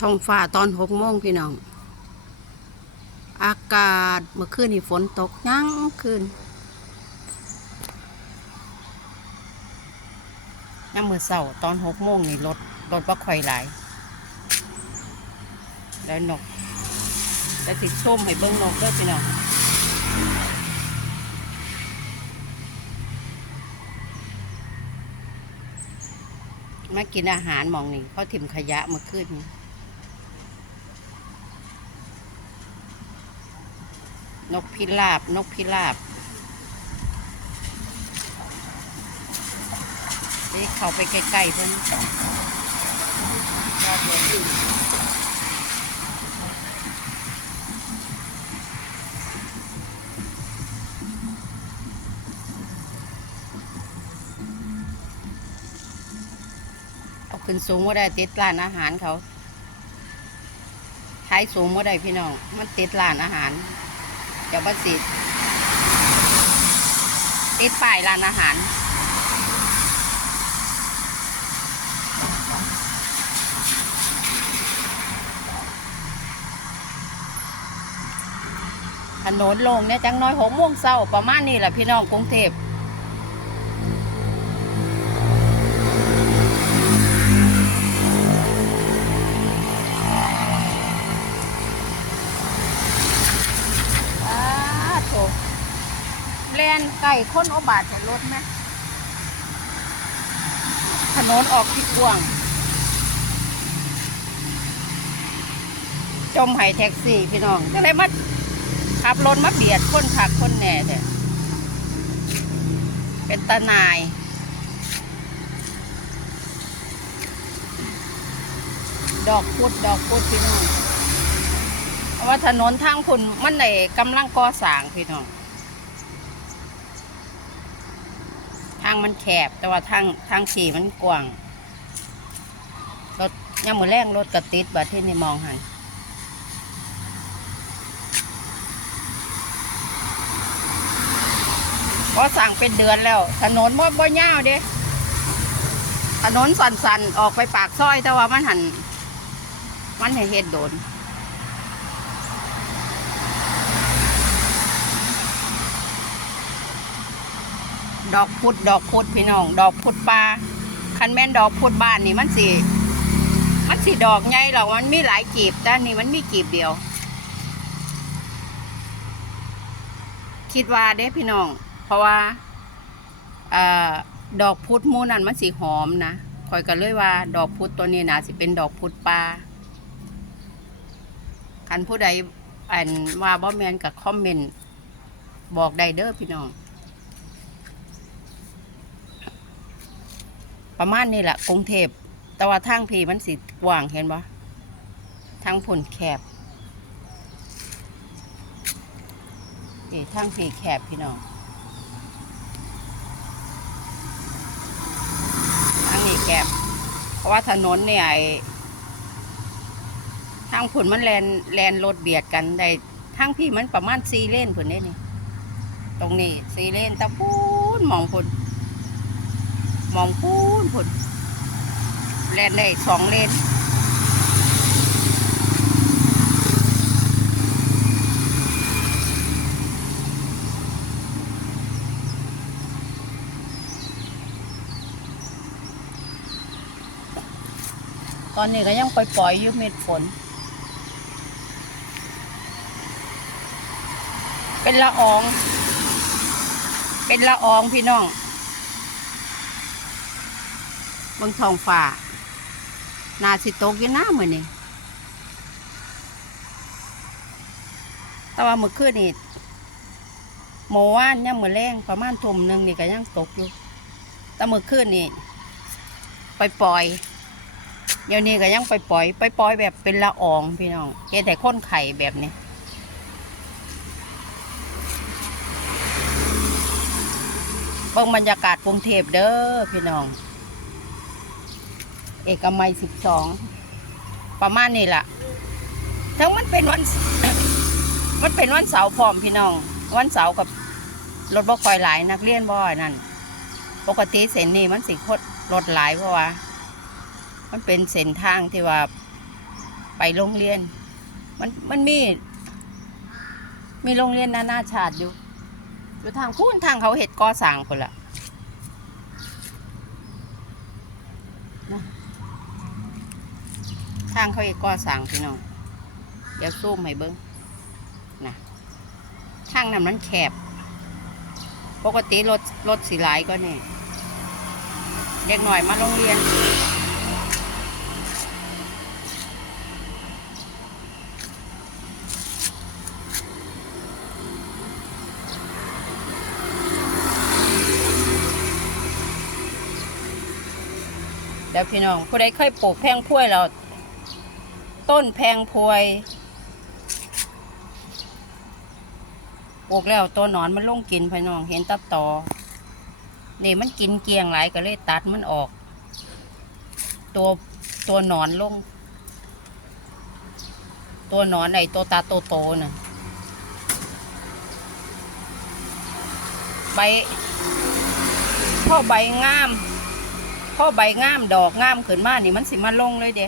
ท้องฟ้าตอนหกโมงพี่น้อง อากาศเมื่อคืนนี่ฝนตกยั้งคืนน้ำมือเสาตอนหกโมงนี่รถรถว่าค่อยหลาย แล้วนกแล้วติดส้มให้เบิ้งนกเด้พี่น้องมากินอาหารหมองนี่เขาถิ่มขยะมื่อคืนนี้ นกพิราบ นกพิราบเด็กเขาไปใกล้ๆเพิ่นเอาขึ้นสูงว่าได้ติดร้านอาหารเขาท้ายสูงว่าได้พี่น้อง มันติดร้านอาหาร เดี๋ยวบัสิติดป้ายร้านอาหารถนนลงเนี่ยจังน้อยหกโมงเช้าประมาณนี้แหละพี่น้องกรุงเทพอ้าโถแลนไก่ คนอบาทเห็นรถไหมถนนออกที่กว้าง จมไห้แท็กซี่พี่น้องก็เลยมาขับรถมาเบียดคนขับคนแหน่เด้เป็นตานายดอกพุดดอกพุดพี่น้องเพราะว่าถนนทางคุณมันในกำลังก่อสร้างพี่น้องางมันแคบ แต่ว่าทางทางขี่มันกว้างรถย่ามมือแรงรถกระติดบัดที่นี่มองหันก็สั่งเป็นเดือนแล้ว ถนนมดบ่ยาวเด้ถนนสันๆ ออกไปปากซอยแต่ว่ามันหัน มันให้เฮ็ดโดน ดอกพุดดอกพุดพี่น้อง ดอกพุดปลาคันแม่นดอกพุดบ้านนี่มันสิมันสิดอกใหญ่หรอกมันมีหลายกีบแต่นี่มันมีกีบเดียว คิดว่าเด้พี่น้อง เพราะว่าอดอกพุธมูนั่นมันสีหอมนะคอยกันเลยว่า ดอกพุธตัวนี้นะสิเป็นดอกพุธปลาคันผู้ใดอันว่าบ่แมนกับคอมเมนต์บอกได้เด้อพี่น้อง ประมาณนี้แหละกรุงเทพแต่ว่าทางพีมันสีกว้างเห็นบ่ทางผลแคบนี่ทางผีแคบพี่น้องทางนี้แคบเพราะว่าถนนเนี่ยไอ้ทางผุนมันแลนแลนรถเบียดกันได้ทางพี่มันประมาณซีเลนผุนนี่นี่ตรงนี้ซีเลนตะพูนมองผุน มองพูนผุนแลนได้สองเลนตอนนี้ก็ยังปล่อยๆอยู่เม็ดฝน เป็นละออง เป็นละอองพี่น้อง เบางทองฝ่านาสิโตกอยู่หน้าเหมือนนี่แต่ว่าเมื่อคืนนี่หมอว่านยังมือแรงประมาณทุ่มหนึ่งนี่ก็ยังตกอยู่แต่เมื่อคืนนี่ปล่อยๆเดี๋ยวนี้ก็ยังไปปล่อย ไปปล่อยแบบเป็นละอองพี่น้องเฮ็ดแต่ข้นไข่แบบนี้เบิ่งบรรยากาศกรุงเทพเด้อพี่น้อง เอกมัยสิบสองประมาณนี้ละทั้งมันเป็นวัน มันเป็นวันเสาร์พร้อมพี่น้อง วันเสาร์กับรถบ่ค่อยหลายนักเรียนบ่อยนั่น ปกติเส้นนี้มันสิคดรถหลายเพราะว่า มันเป็นเส้นทางที่ว่าไปโรงเรียน มันมันมี มีโรงเรียนนานาชาติอยู่อยู่ทางพูนทางเขาเห็ดก่อสร้างคนละ นะทางเขาเห็ดก่อสร้างพี่น้องเดี๋ยวซูมให้เบิ้งนะทางนั้นมันแคบ ปกติรถรถสีหลายก็นี่เด็กหน่อยมาโรงเรียน เดี๋ยวพี่น้องผู้ใดเคยปลูกแพงพวยเรา ต้นแพงพวยปลูกแล้วตัวหนอนมันลงกินพี่น้องเห็นตัดต่อนี่มันกินเกียงหลายก็เลยตัดมันออก ตัวตัวหนอนลง ตัวหนอนไอตัวตาโตโตๆน่ะใบพ่อใบงามพอใบงามดอกงามขึ้นมานี่มันสิมาลงเลยเด้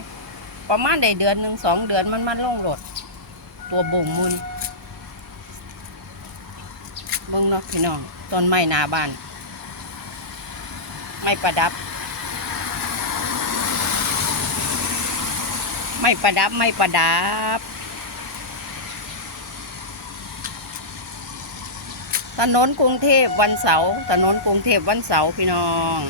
ประมาณได้เดือนหนึ่งสองเดือนมันมาลงรถตัวบ่งมุนเบิ่งเนาะพี่น้องต้นไม้นาบ้าน ไม่ประดับ ไม่ประดับไม่ประดับถนนกรุงเทพวันเสาร์ถนนกรุงเทพวันเสาร์พี่น้อง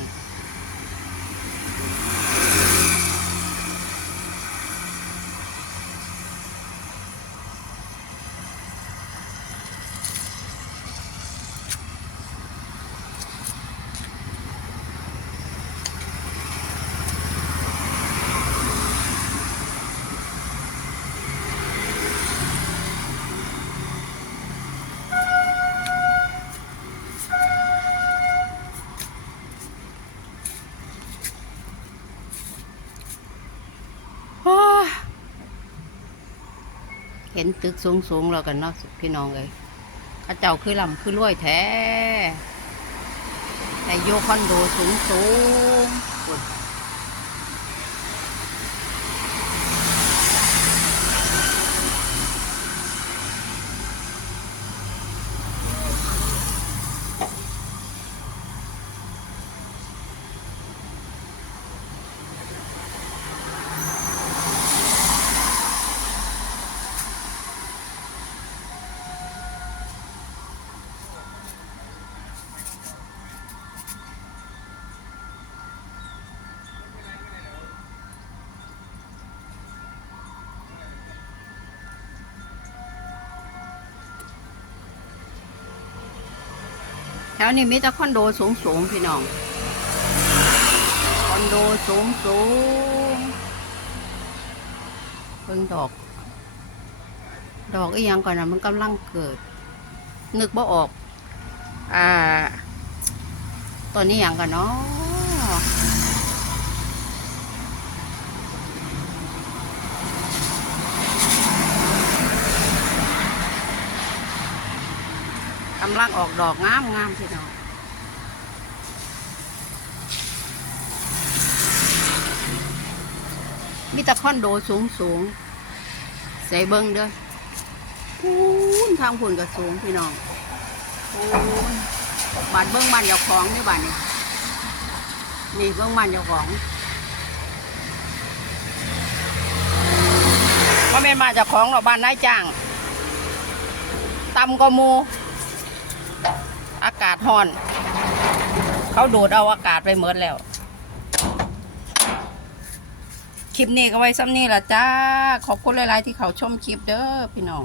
ว้าเห็นตึกสูงสูงๆแล้วกันเนาะพี่น้องเลยข้าเจ้าคือลำคือรวยแท้แต่โยคอนโดสูงสู ถวนี้มีแต่คอนโดสูงสูงๆพี่น้อง คอนโดสูงสูงเพิ่งดอก ดอกอีหยังก่อนนะมันกำลังเกิด นึกบ่ออก อ่า ตอนนี้อย่างกันเนาะกำ ลังออกดอกงามงามพี่น้องมีแต่คอนโดสูงสูงใส่เบิ้งเด้อพูนทางพุ่นก็สูงพี่น้องพูนบานเบิ้งบานเจ้าของนี่บานนี่นี่เบิ้งบานเจ้าของว่าเป็นบานเจ้าของหรอกบ้านนายจ้างตำก็มู อากาศห้อน เขาดูดเอาอากาศไปหมดแล้ว คลิปนี้ก็ไว้ซ้ำนี่ละจ้า ขอบคุณหลาย ๆ ที่เขาชมคลิปเด้อพี่น้อง